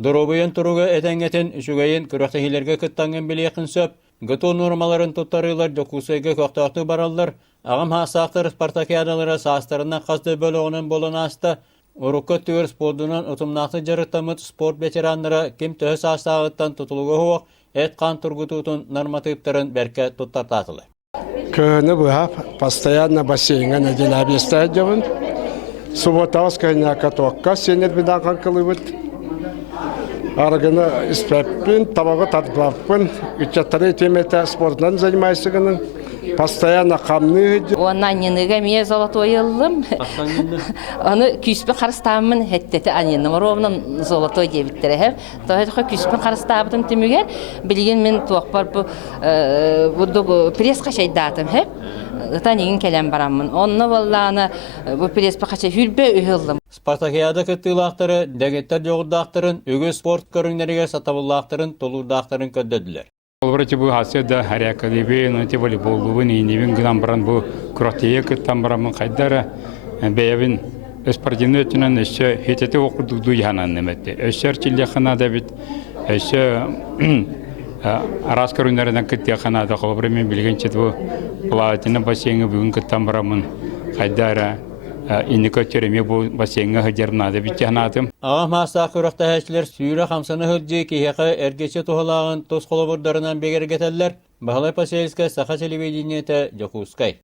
Дорубуйын туруга этеңетин үшүгейин күрөктехилерге кыттанган билиякын сөп, гыту нормаларын туттарылар жокусайга көктөктү бараллар, агам хасактыр спартакиадалары саастарына казды бөлөгүнүн болон аста, урукка түгөр спордунан утумнакты жарыттамыт спорт ветераннары ким төс астагыттан тутулуга хуак, эт кан тургутутун нормативтарын берке туттартатылы. Кыны быхап, постоянно бассейнга неделя объясняет жабын. Субботавская някатокка сенер бидан канкылыбыт. Аргына испеппин, табага татбаппын, үчаттары темете спортынан занимайсыгынын. Постоянно камны. Онна ненеге мие золотой ылым. Оны күспе карыстамын хеттети аненным ровнан золотой дебиттер хеп. Тохо күспе карыстабытым тимигер билген мен туакпар бу пресс качайдатым хеп. Танигин келем барамын. Онны валланы бу пресс кача хүрбе үйылдым. Спартакиада кыттылактары дегеттер жогурдактарын үгү спорт көрүңнөрүгө сатабылдактарын толурдактарын көдөдүлөр. Олбарчы бу хаседа харякалыбы, но те волейболлубы, ниневин гынан баран бу кротие кыттан барамын кайдара беявин спортивный өтүнөн өсө хетете окурдугду янан неметти. Өсөр чилдехана да бит өсө арас көрүнөрүнөн кыттехана да колбремен билгенче бу платина бассейни бүгүн кыттан барамын кайдара иникөтөрөме бу бассейнге хыжырнады битянатым. Агам хаста күрөктөһөчлөр сүйрө хамсаны хылжы киһеке эргече тухалагын тос колобурдарынан бегергетеллер. Бахалай Посельская саха телевидениете Жокускай.